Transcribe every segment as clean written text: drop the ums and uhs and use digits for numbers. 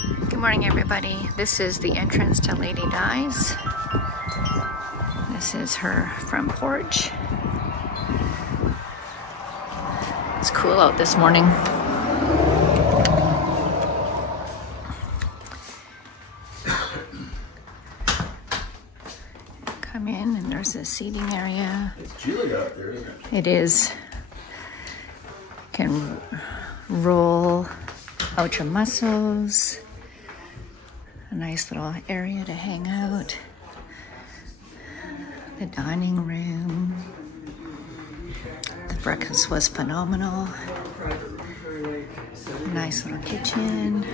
Good morning, everybody. This is the entrance to Lady Di's. This is her front porch. It's cool out this morning. Come in and there's a seating area. It's chilly out there, isn't it? It is. Can roll out your muscles. A nice little area to hang out. The dining room. The breakfast was phenomenal. Nice little kitchen.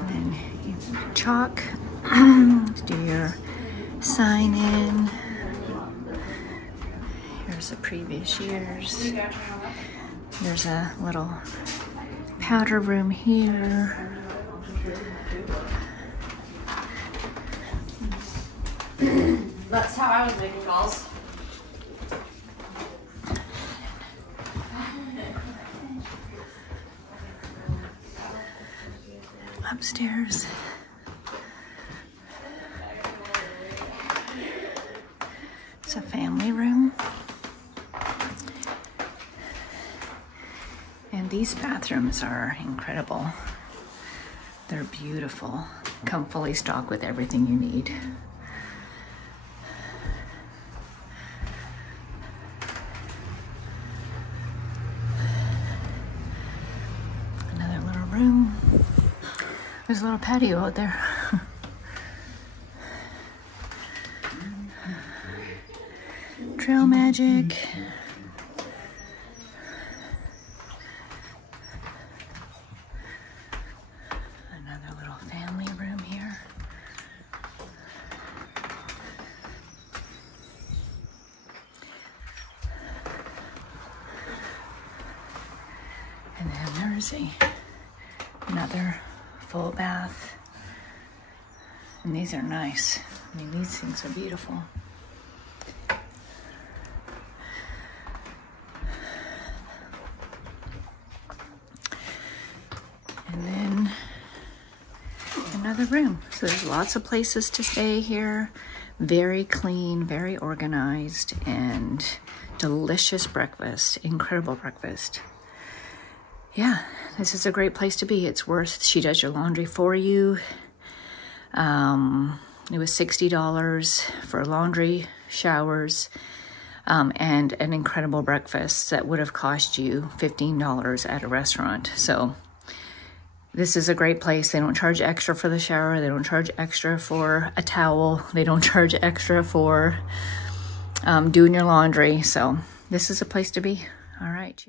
And then you chalk to do your sign in. Here's the previous years. There's a little powder room here. That's how I was making calls. Upstairs. It's a family room. And these bathrooms are incredible. They're beautiful. Come fully stocked with everything you need. Another little room. There's a little patio out there. Trail magic. Another little family room here. And then there's another full bath. And these are nice. I mean, these things are beautiful. And then another room. So there's lots of places to stay here. Very clean, very organized, and delicious breakfast. Incredible breakfast. Yeah, this is a great place to be. It's worth, she does your laundry for you. It was $60 for laundry, showers, and an incredible breakfast that would have cost you $15 at a restaurant. So this is a great place. They don't charge extra for the shower. They don't charge extra for a towel. They don't charge extra for doing your laundry. So this is a place to be. All right.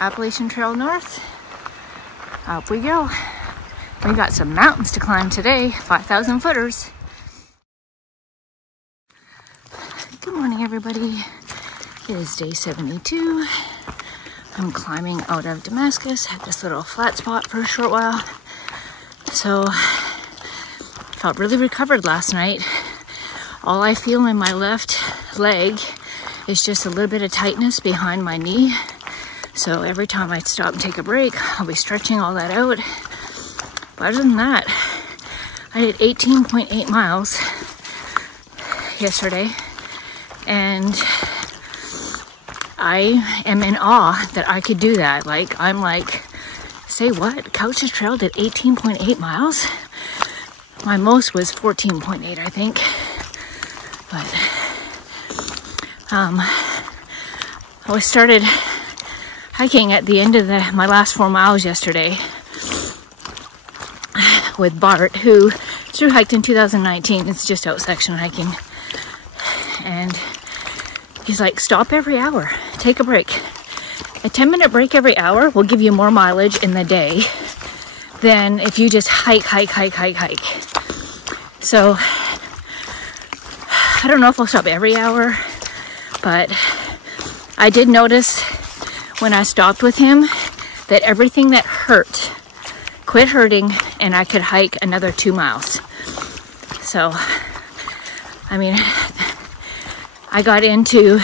Appalachian Trail North. Up we go. We got some mountains to climb today. 5,000 footers. Good morning, everybody. It is day 72. I'm climbing out of Damascus. Had this little flat spot for a short while. So, felt really recovered last night. All I feel in my left leg is just a little bit of tightness behind my knee. So every time I stop and take a break, I'll be stretching all that out. But other than that, I did 18.8 miles yesterday. And I am in awe that I could do that. Like, I'm like, say what? Couch's Trail did 18.8 miles? My most was 14.8, I think. But, I started hiking at the end of my last 4 miles yesterday with Bart, who through hiked in 2019. It's just out section hiking. And he's like, stop every hour, take a break. A 10-minute break every hour will give you more mileage in the day than if you just hike. So I don't know if I'll stop every hour, but I did notice when I stopped with him that everything that hurt quit hurting and I could hike another 2 miles. So, I mean, I got into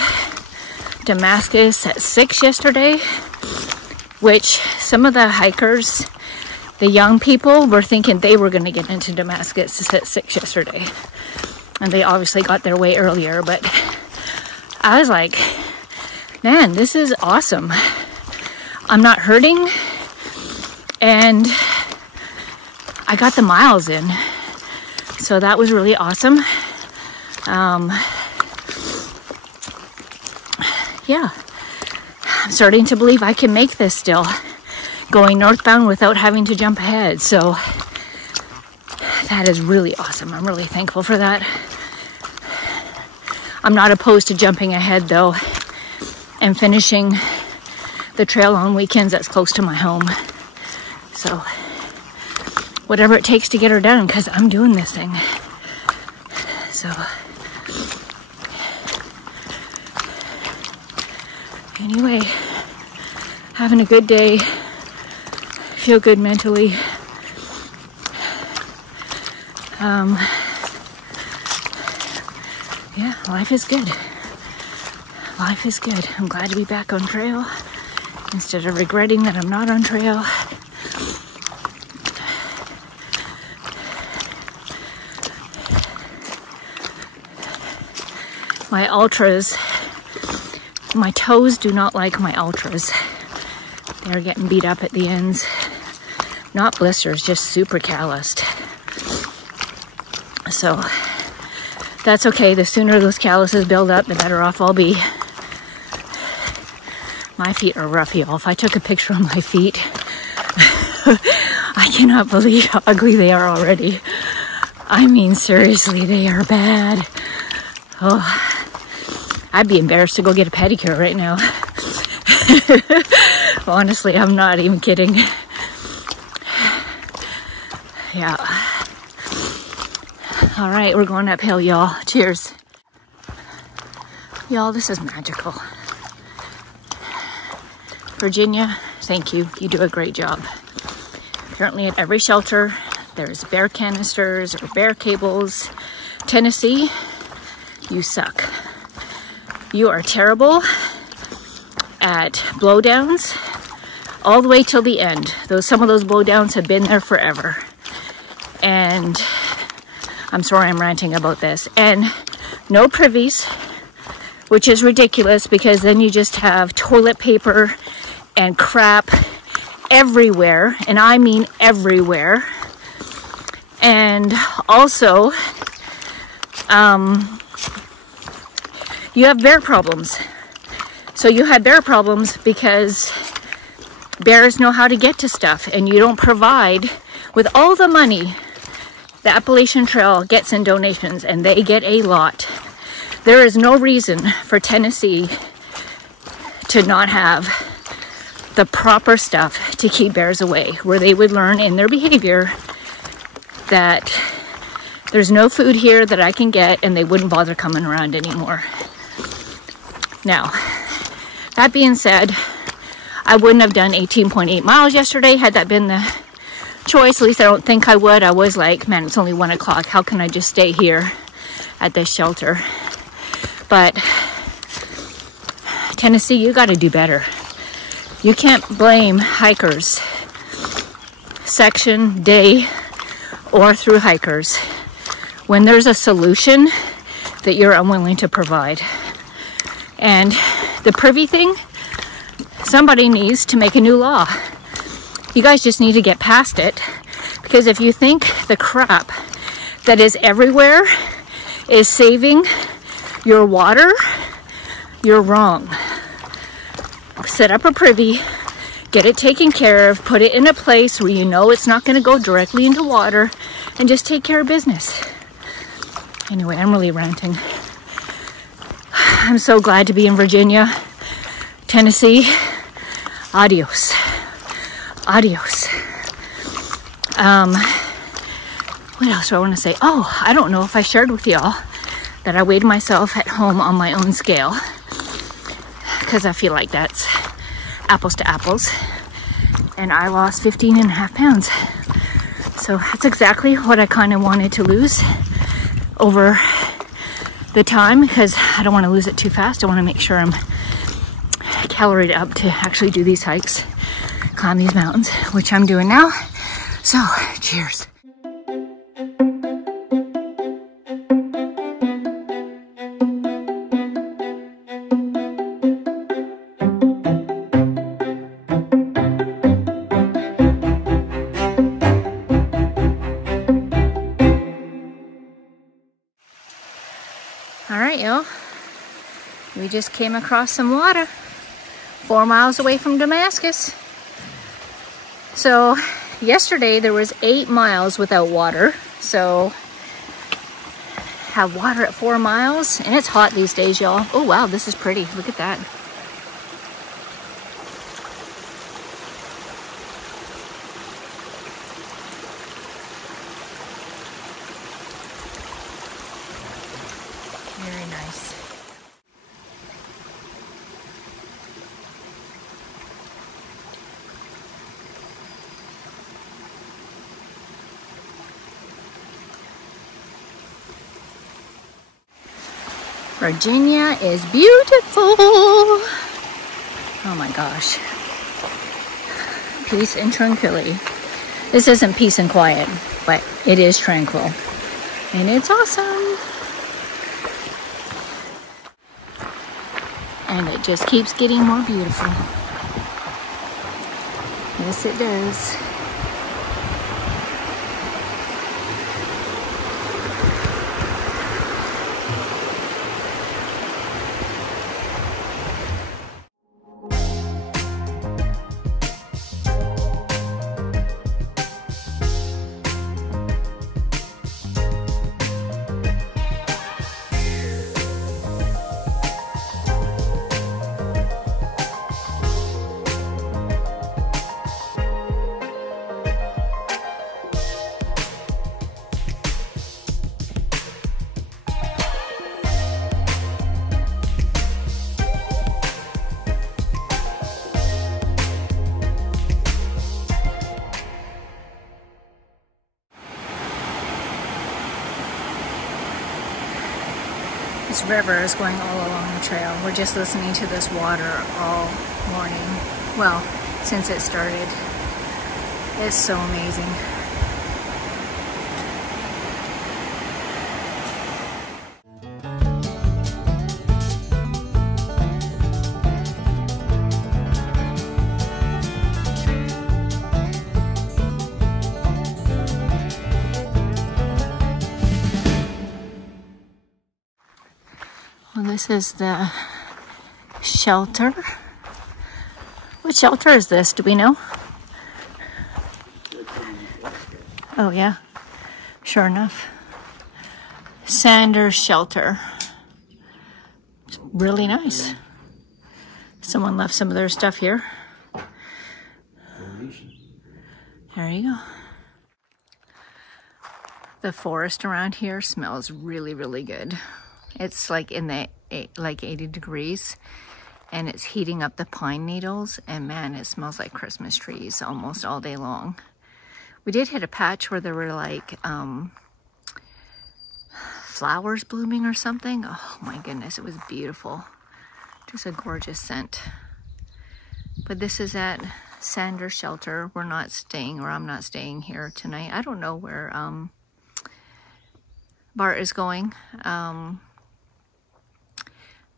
Damascus at 6 yesterday which some of the hikers, the young people, were thinking they were going to get into Damascus at 6 yesterday. And they obviously got there way earlier, but I was like, man, this is awesome. I'm not hurting, and I got the miles in. So that was really awesome. Yeah, I'm starting to believe I can make this still, going northbound without having to jump ahead. So that is really awesome. I'm really thankful for that. I'm not opposed to jumping ahead though and finishing the trail on weekends that's close to my home. So whatever it takes to get her done, because I'm doing this thing. So anyway, having a good day, feel good mentally. Yeah, life is good. Life is good. I'm glad to be back on trail instead of regretting that I'm not on trail. My ultras, my toes do not like my ultras. They're getting beat up at the ends. Not blisters, just super calloused. So that's okay. The sooner those calluses build up, the better off I'll be. My feet are rough, y'all. If I took a picture of my feet, I cannot believe how ugly they are already. I mean, seriously, they are bad. Oh, I'd be embarrassed to go get a pedicure right now. Honestly, I'm not even kidding. Yeah. All right, we're going uphill, y'all. Cheers. Y'all, this is magical. Virginia, thank you. You do a great job. Apparently at every shelter, there's bear canisters or bear cables. Tennessee, you suck. You are terrible at blowdowns all the way till the end. Some of those blowdowns have been there forever. And I'm sorry I'm ranting about this. And no privies, which is ridiculous because then you just have toilet paper and crap everywhere. And I mean everywhere. And also, you have bear problems. So you have bear problems because bears know how to get to stuff, and you don't provide with all the money the Appalachian Trail gets in donations, and they get a lot. There is no reason for Tennessee to not have the proper stuff to keep bears away, where they would learn in their behavior that there's no food here that I can get, and they wouldn't bother coming around anymore. Now, that being said, I wouldn't have done 18.8 miles yesterday had that been the choice. At least I don't think I would. I was like, man, it's only 1 o'clock. How can I just stay here at this shelter? But Tennessee, you got to do better. You can't blame hikers, section, day, or through hikers when there's a solution that you're unwilling to provide. And the privy thing, somebody needs to make a new law. You guys just need to get past it, because if you think the crap that is everywhere is saving your water, you're wrong. Set up a privy, get it taken care of, put it in a place where you know it's not going to go directly into water, and just take care of business. Anyway, I'm really ranting. I'm so glad to be in Virginia. Tennessee, adios. Adios. What else do I want to say? Oh, I don't know if I shared with y'all that I weighed myself at home on my own scale, because I feel like that's apples to apples, and I lost 15.5 pounds. So that's exactly what I kind of wanted to lose over the time, because I don't want to lose it too fast. I want to make sure I'm caloried up to actually do these hikes, climb these mountains, which I'm doing now. So, cheers. All right, y'all. We just came across some water 4 miles away from Damascus. So yesterday there was 8 miles without water. So have water at 4 miles, and it's hot these days, y'all. Oh wow, this is pretty. Look at that. Very nice. Virginia is beautiful. Oh my gosh. Peace and tranquility. This isn't peace and quiet, but it is tranquil. And it's awesome. And it just keeps getting more beautiful. Yes, it does. This river is going all along the trail. We're just listening to this water all morning. Well, since it started. It's so amazing. Well, this is the shelter. What shelter is this? Do we know? Oh, yeah. Sure enough. Sanders Shelter. It's really nice. Someone left some of their stuff here. There you go. The forest around here smells really, really good. It's like in the 80 degrees, and it's heating up the pine needles, and man, it smells like Christmas trees almost all day long. We did hit a patch where there were like flowers blooming or something. Oh my goodness, it was beautiful. Just a gorgeous scent. But this is at Sanders Shelter. We're not staying, or I'm not staying here tonight. I don't know where Bart is going.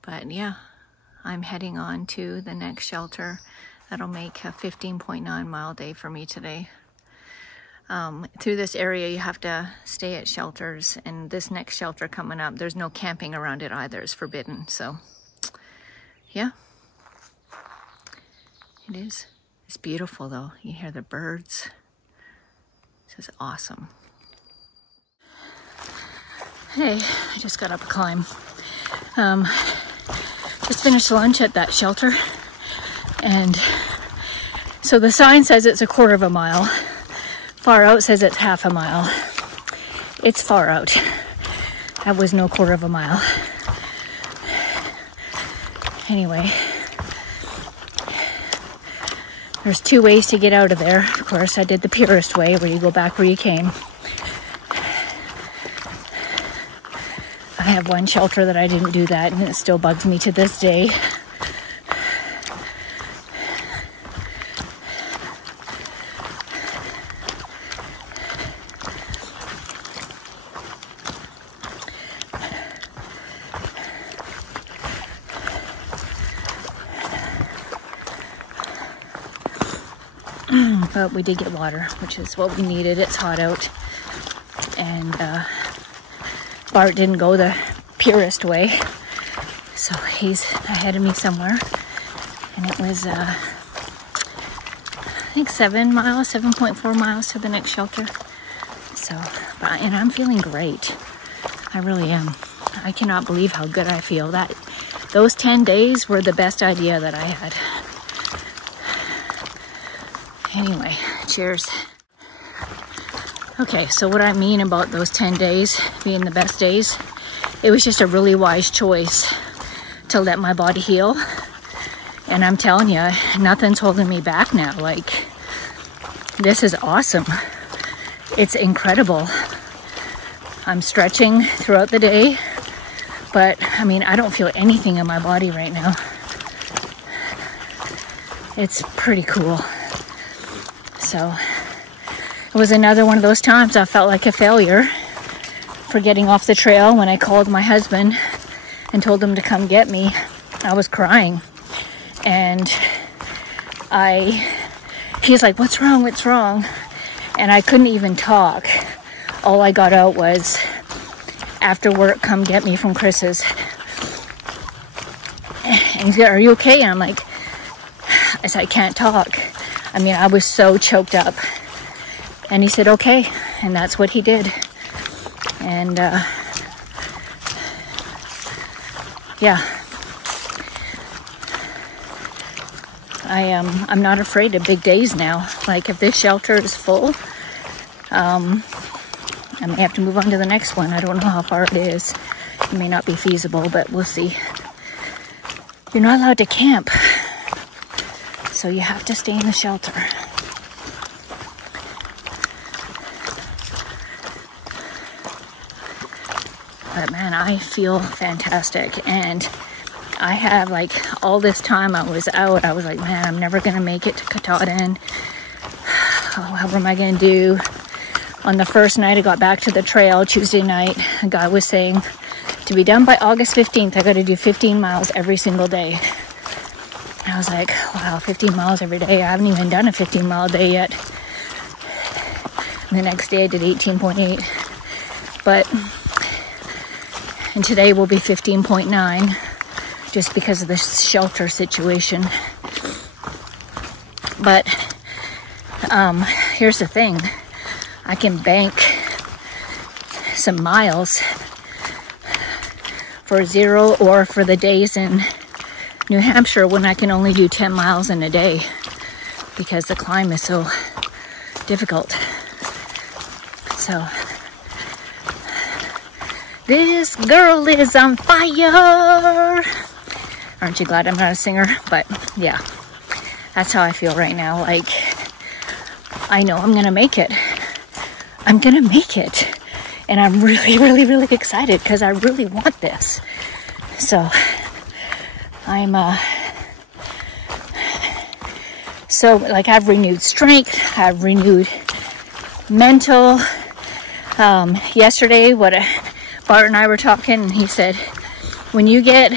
But yeah, I'm heading on to the next shelter. That'll make a 15.9 mile day for me today. Through this area, you have to stay at shelters, and this next shelter coming up, there's no camping around it either. It's forbidden. So yeah, it is. It's beautiful though. You hear the birds. This is awesome. Hey, I just got up a climb. Just finished lunch at that shelter, and so the sign says it's a 1/4 mile. Far out says it's 1/2 mile. It's far out. That was no 1/4 mile. Anyway, there's 2 ways to get out of there. Of course, I did the purest way, where you go back where you came. I have one shelter that I didn't do that, and it still bugs me to this day. But we did get water, which is what we needed. It's hot out. And Bart didn't go the purest way. So he's ahead of me somewhere. And it was, I think 7.4 miles to the next shelter. So, and I'm feeling great. I really am. I cannot believe how good I feel. Those 10 days were the best idea that I had. Anyway, cheers. Okay, so what I mean about those 10 days being the best days, it was just a really wise choice to let my body heal. And I'm telling you, nothing's holding me back now. Like, this is awesome. It's incredible. I'm stretching throughout the day, but I mean, I don't feel anything in my body right now. It's pretty cool. So it was another one of those times I felt like a failure for getting off the trail. When I called my husband and told him to come get me, I was crying. And he's like, what's wrong? What's wrong? And I couldn't even talk. All I got out was, after work, come get me from Chris's. And he said, are you okay? And I'm like, I said, I can't talk. I mean, I was so choked up. And he said, okay. And that's what he did. And, yeah. I'm not afraid of big days now. Like, if this shelter is full, I may have to move on to the next one. I don't know how far it is. It may not be feasible, but we'll see. You're not allowed to camp, so you have to stay in the shelter. But man, I feel fantastic. And I have, like, all this time I was out, I was like, man, I'm never going to make it to Katahdin. Oh, how am I going to do? On the first night I got back to the trail, Tuesday night, a guy was saying, to be done by August 15th, I got to do 15 miles every single day. And I was like, wow, 15 miles every day. I haven't even done a 15-mile day yet. And the next day I did 18.8. And today will be 15.9, just because of the shelter situation. But here's the thing. I can bank some miles for 0 or for the days in New Hampshire when I can only do 10 miles in a day because the climb is so difficult. So this girl is on fire. Aren't you glad I'm not a singer? But yeah, that's how I feel right now. Like, I know I'm gonna make it. I'm gonna make it. And I'm really, really, really excited because I really want this. So I'm so, like, I've renewed strength, I've renewed mental. Yesterday, Bart and I were talking, and he said, when you get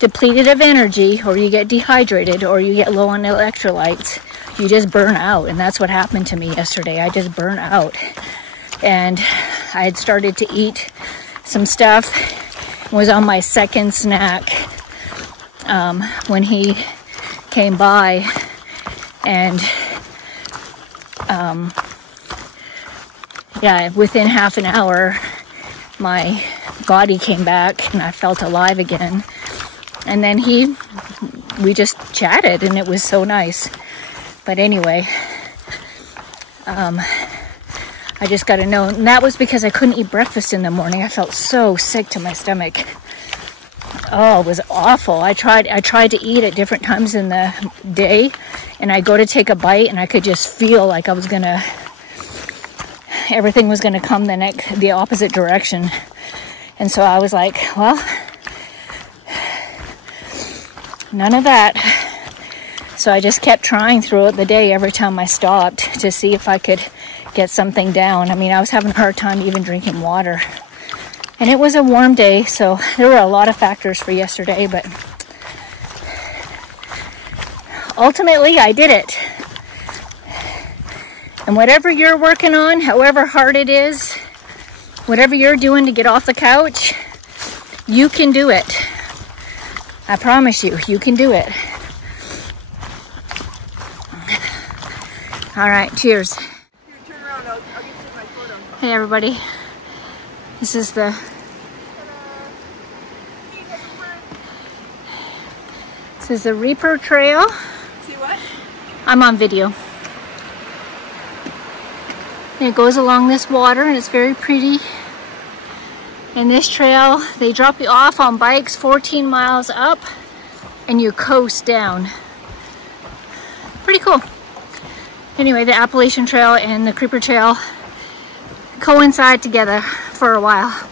depleted of energy, or you get dehydrated, or you get low on electrolytes, you just burn out. And that's what happened to me yesterday. I just burned out. And I had started to eat some stuff, was on my second snack when he came by. And yeah, within half an hour, my body came back and I felt alive again. And then we just chatted, and it was so nice. But anyway, I just got to know. And that was because I couldn't eat breakfast in the morning. I felt so sick to my stomach. Oh, it was awful. I tried to eat at different times in the day, and I go to take a bite, and I could just feel like everything was gonna come the opposite direction. And so I was like, well, none of that. So I just kept trying throughout the day every time I stopped to see if I could get something down. I mean, I was having a hard time even drinking water. And it was a warm day, so there were a lot of factors for yesterday, but ultimately I did it. And whatever you're working on, however hard it is, whatever you're doing to get off the couch, you can do it. I promise you, you can do it. All right, cheers. Here, turn around, I'll get you my photo. Hey everybody, this is the Reaper Trail. See what? I'm on video. And it goes along this water and it's very pretty. And this trail, they drop you off on bikes 14 miles up and you coast down. Pretty cool. Anyway, the Appalachian Trail and the Creeper Trail coincide together for a while.